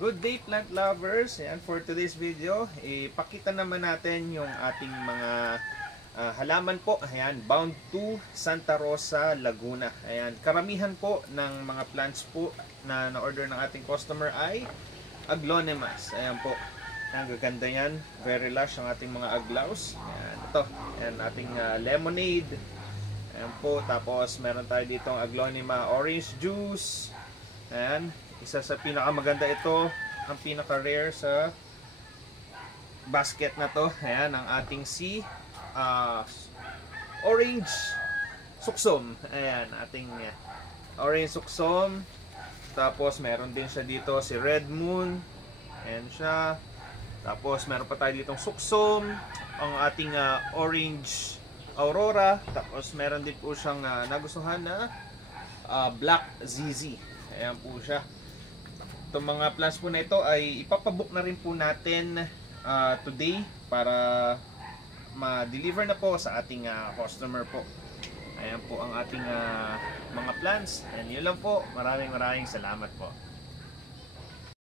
Good day plant lovers. Ayan, for today's video, ipakita naman natin yung ating mga halaman po. Ayan, bound to Santa Rosa, Laguna. Ayan, karamihan po ng mga plants po na na-order ng ating customer ay aglonemas. Ayan po. Ang gaganda yan. Very lush ang ating mga aglaws. Ayan, ito. Ayan, ating lemonade. Ayan po. Tapos meron tayo ditong aglonema orange juice. Ayan. Isa sa pinakamaganda ito, ang pinaka-rare sa basket na to. Ayan, ang ating si orange suksom. Ayan, ating orange suksom. Tapos meron din siya dito si red moon. Ayan siya. Tapos meron pa tayo ditong suksom, ang ating orange aurora. Tapos meron din po siyang nagustuhan na black ZZ. Ayan po siya. Itong mga plants po na ito ay ipapabook na rin po natin today para ma-deliver na po sa ating customer po. Ayan po ang ating mga plants. And yun lang po. Maraming salamat po.